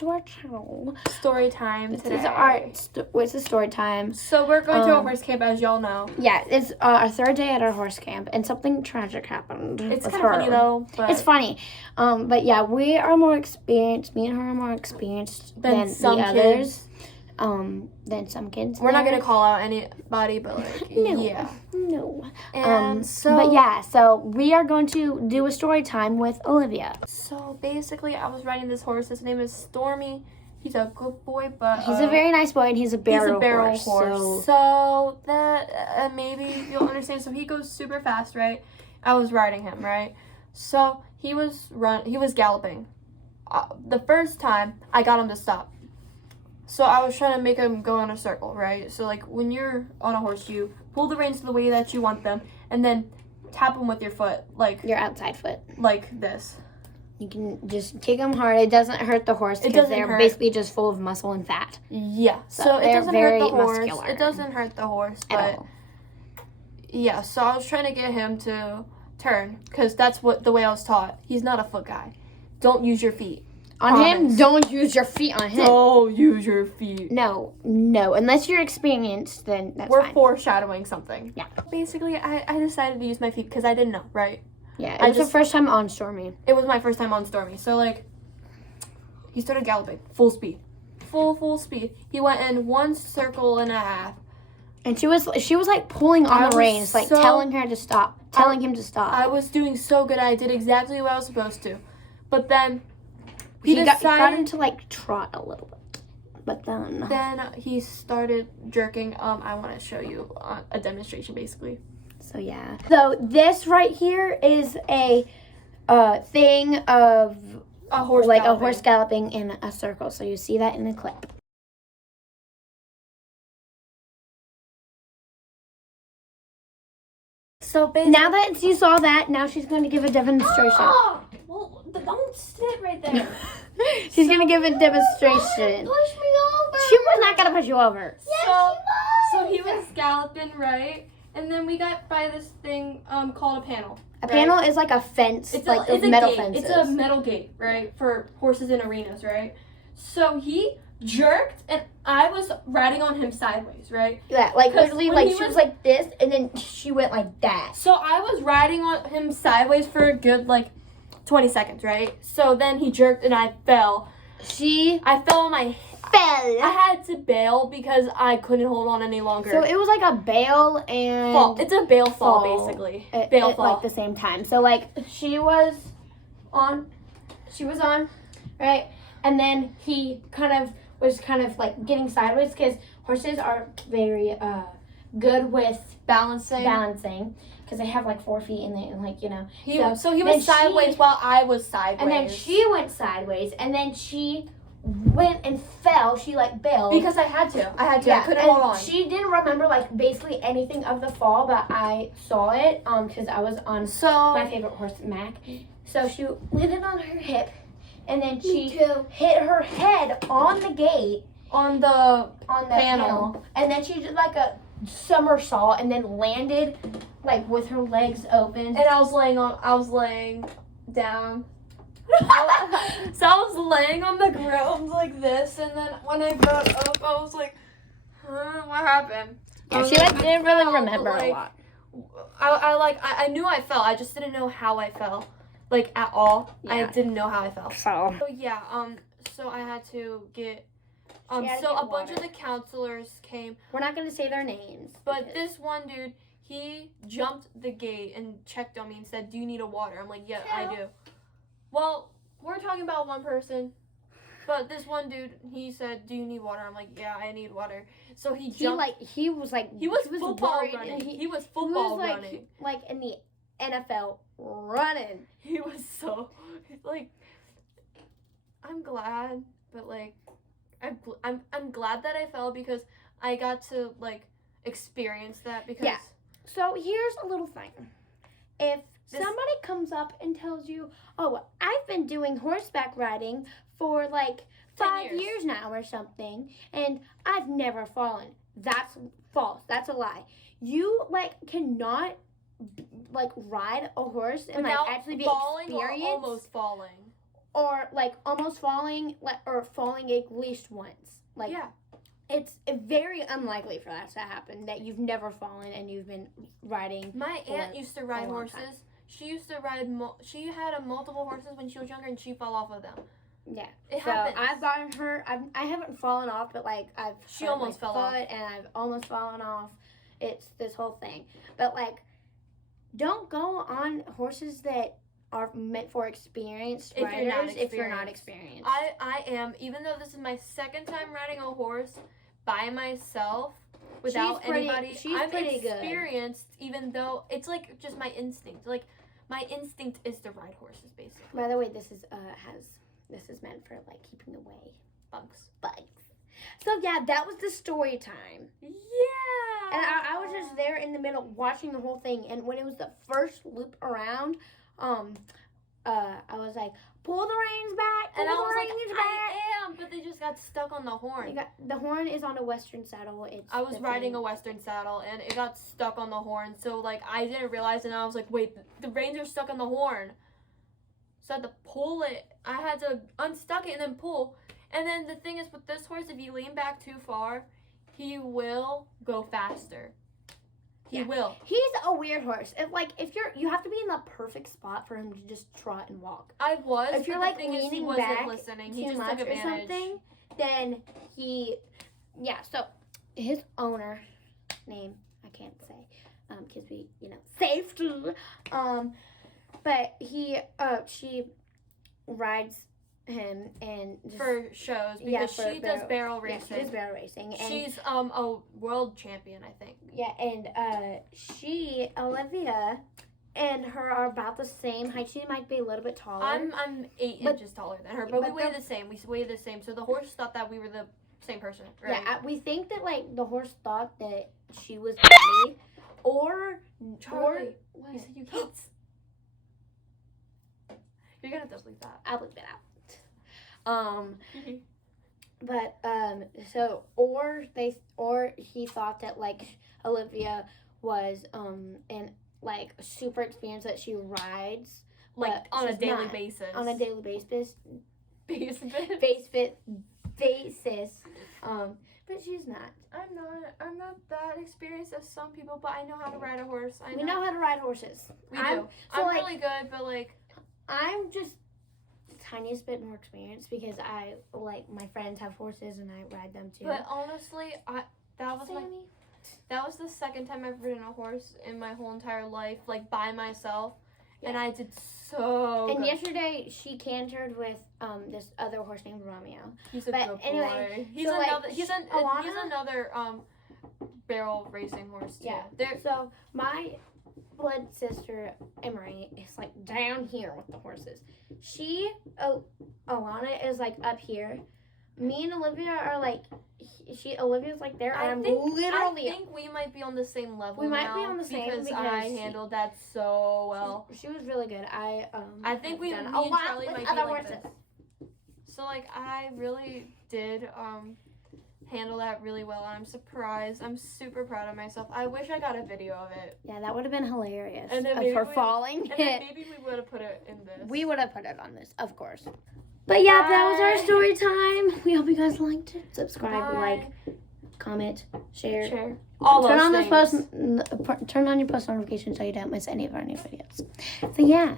to our channel. Story time today. It's a story time. So we're going to a horse camp, as y'all know. Yeah, it's our third day at our horse camp, and something tragic happened. It's kind of funny though. But it's funny. But yeah, we are more experienced. Me and her are more experienced than some the others. kids. Than some kids. We're not gonna call out anybody, but like, No. yeah. No. And But yeah, so we are going to do a story time with Olivia. So basically, I was riding this horse. His name is Stormy. He's a good boy, but He's a very nice boy, and he's a barrel horse. So that maybe you'll understand. So he goes super fast, right? I was riding him, right? So he was galloping. The first time, I got him to stop. So I was trying to make him go in a circle, right? So like when you're on a horse, you pull the reins the way that you want them, and then tap them with your foot, like your outside foot, like this. You can just kick them hard. It doesn't hurt the horse because they're basically just full of muscle and fat. Yeah, so it doesn't hurt the horse. It doesn't hurt the horse at all. Yeah, so I was trying to get him to turn because that's the way I was taught. He's not a foot guy. Don't use your feet. On him, don't use your feet on him. Don't use your feet. No. Unless you're experienced, then that's We're fine. foreshadowing something. Yeah. Basically, I decided to use my feet because I didn't know, right? Yeah, it was the first time on Stormy. It was my first time on Stormy. So, like, he started galloping. Full speed. Full speed. He went in 1.5 circles. And she was like pulling on the reins, like telling him to stop. I was doing so good. I did exactly what I was supposed to. But then... He got him to like trot a little bit, but then he started jerking. I want to show you a demonstration, basically. So yeah. So this right here is a thing of a horse, a horse galloping in a circle. So you see that in the clip. So basically, now that you saw that, now she's going to give a demonstration. Well, don't sit right there. She's going to give a demonstration. Push me over. She was not going to push you over. Yes, so he was galloping, right? And then we got by this thing called a panel. A panel is like a fence, it's like it's metal gate. fences. It's a metal gate, right, for horses in arenas, right? So he jerked, and I was riding on him sideways, right? Yeah, like literally, like she was like this, and then she went like that. So I was riding on him sideways for a good like 20 seconds, right? So then he jerked and I fell. I fell on my I had to bail because I couldn't hold on any longer. So it was like a bail and fall. It's a bail fall, basically. Bail fall. Like the same time. So like she was on, right? And then he was like getting sideways because horses are very good with balancing. Because they have like 4 feet in there, and like, you know. So he was sideways while I was sideways. And then she went sideways, and then she went and fell. She like bailed. Because I had to. Yeah, I couldn't hold on. She didn't remember like basically anything of the fall, but I saw it because I was on my favorite horse, Mac. So she landed on her hip, and then she hit her head on the gate. On the panel. And then she did like a somersault and then landed like with her legs open. And I was laying down. So I was laying on the ground like this, and then when I got up, I was like, what happened? Yeah, she like didn't really remember a lot. I knew I fell. I just didn't know how I fell, like at all. Yeah. I didn't know how I fell. So yeah, so I had to get. So a bunch of the counselors came. We're not going to say their names. But this one dude, he jumped the gate and checked on me and said, "Do you need a water?" I'm like, "Yeah, I do." Well, we're talking about one person. But this one dude, he said, "Do you need water?" I'm like, "Yeah, I need water." So he jumped. He was football running. He was football running. Like in the NFL running. He was so, like, I'm glad, but like, I'm glad that I fell because I got to like experience that because. Yeah. So here's a little thing. If somebody comes up and tells you, "Oh, I've been doing horseback riding for like 5 years now or something, and I've never fallen," that's false. That's a lie. You like cannot like ride a horse and like actually be experienced. Almost falling. or like almost falling, or falling at least once. Like, yeah. It's very unlikely for that to happen, that you've never fallen and you've been riding. My aunt used to ride horses. Time. She used to ride, she had multiple horses when she was younger, and she fell off of them. Yeah. It so happens. I've gotten hurt. I haven't fallen off, but like She almost fell off. And I've almost fallen off. It's this whole thing. But like, don't go on horses that are meant for experienced riders if you're not experienced. I am, even though this is my second time riding a horse by myself without anybody. I'm experienced, even though it's like just my instinct. Like, my instinct is to ride horses, basically. By the way, this is meant for like keeping away bugs. So yeah, that was the story time. Yeah. And I was just there in the middle watching the whole thing, and when it was the first loop around, I was like, pull the reins back, and I was like, I am, but they just got stuck on the horn. The horn is on a Western saddle. I was riding a Western saddle, and it got stuck on the horn, so like I didn't realize, and I was like, wait, the reins are stuck on the horn. So I had to pull it. I had to unstuck it and then pull. And then the thing is with this horse, if you lean back too far, he will go faster. He will. He's a weird horse. If you have to be in the perfect spot for him to just trot and walk. I was. If you're like leaning he back wasn't listening. He too just much took advantage. or something, then so his owner name I can't say, because we safety. But she rides him and for shows because she does barrel racing. Yeah, she does barrel racing. And she's a world champion, I think. Yeah, and Olivia and her are about the same height. She might be a little bit taller. I'm 8 inches taller than her, but we weigh the same. We weigh the same. So the horse thought that we were the same person, right? Yeah, we think that like the horse thought that she was Patty, or Charlie. What? You said you can't. You're gonna have to leave that. I'll leave it out. But so or he thought that like Olivia was and like super experienced, that she rides like on a daily basis. On a daily basis. But she's not. I'm not that experienced as some people, but I know how to ride a horse. We know how to ride horses. We do. So I'm like, really good, but like I'm just the tiniest bit more experienced because I like my friends have horses and I ride them too. But honestly, that was the second time I've ridden a horse in my whole entire life, like by myself, and I did so good. And yesterday she cantered with this other horse named Romeo. He's a good boy. He's another barrel racing horse too. Yeah. So my blood sister Emery is like down here with the horses. Alana is like up here. Me and Olivia are like, Olivia's like there, and I think we might be on the same level. We might be on the same because I handled that so well. She was really good. I think me and Charlie might be like this. So like I really did handle that really well, and I'm surprised. I'm super proud of myself. I wish I got a video of it. Yeah, that would have been hilarious. And then of her falling. And then maybe we would have put it in this. We would have put it on this, of course. But yeah, that was our story time. We hope you guys liked it. Subscribe, like, comment, share. All turn those on things. Turn on your post notifications so you don't miss any of our new videos. So yeah,